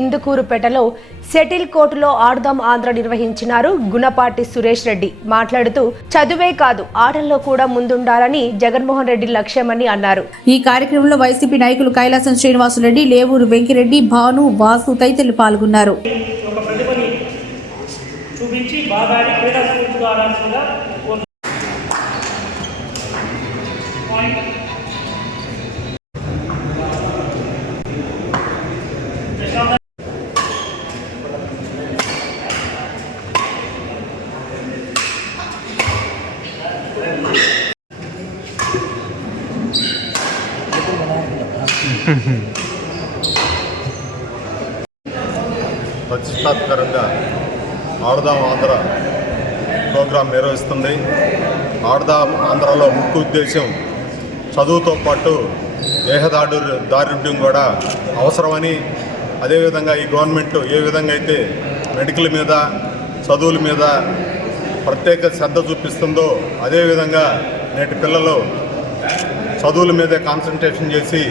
ఇందుకూరుపేటలో settle కోర్టులో ఆడదాం ఆంధ్ర నిర్వహించినారు గుణపాటి సురేష్ రెడ్డి. మాట్లాడుతూ చదువే కాదు ఆటల్లో కూడా ముందుండాలని జగన్మోహన్ రెడ్డి లక్ష్యమని అన్నారు. ఈ కార్యక్రమంలో వైసీపీ నాయకులు కైలాసం శ్రీనివాసరెడ్డి, లేవూరు వెంకిరెడ్డి, భాను, వాసు తదితరులు పాల్గొన్నారు. ప్రతిష్టాత్మకంగా ఆడదాం ఆంధ్ర ప్రోగ్రాం నిర్వహిస్తుంది. ఆడదాం ఆంధ్రలో ముఖ్య ఉద్దేశం చదువుతో పాటు దారిద్ర్యం కూడా అవసరమని, అదేవిధంగా ఈ గవర్నమెంట్ ఏ విధంగా అయితే మెడికల్ మీద చదువుల మీద ప్రత్యేక శ్రద్ధ చూపిస్తుందో అదేవిధంగా నేటి పిల్లలు చదువుల మీదే కాన్సన్ట్రేషన్ చేసి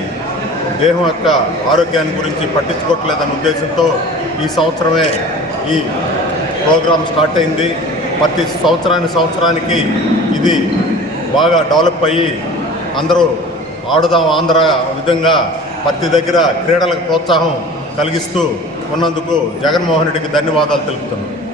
దేహం యొక్క ఆరోగ్యాన్ని గురించి పట్టించుకోవట్లేదన్న ఉద్దేశంతో ఈ సంవత్సరమే ఈ ప్రోగ్రాం స్టార్ట్ అయింది. ప్రతి సంవత్సరానికి ఇది బాగా డెవలప్ అయ్యి అందరూ ఆడుదాం ఆంధ్ర విధంగా ప్రతి దగ్గర క్రీడలకు ప్రోత్సాహం కలిగిస్తూ ఉన్నందుకు జగన్మోహన్ రెడ్డికి ధన్యవాదాలు తెలుపుతున్నాను.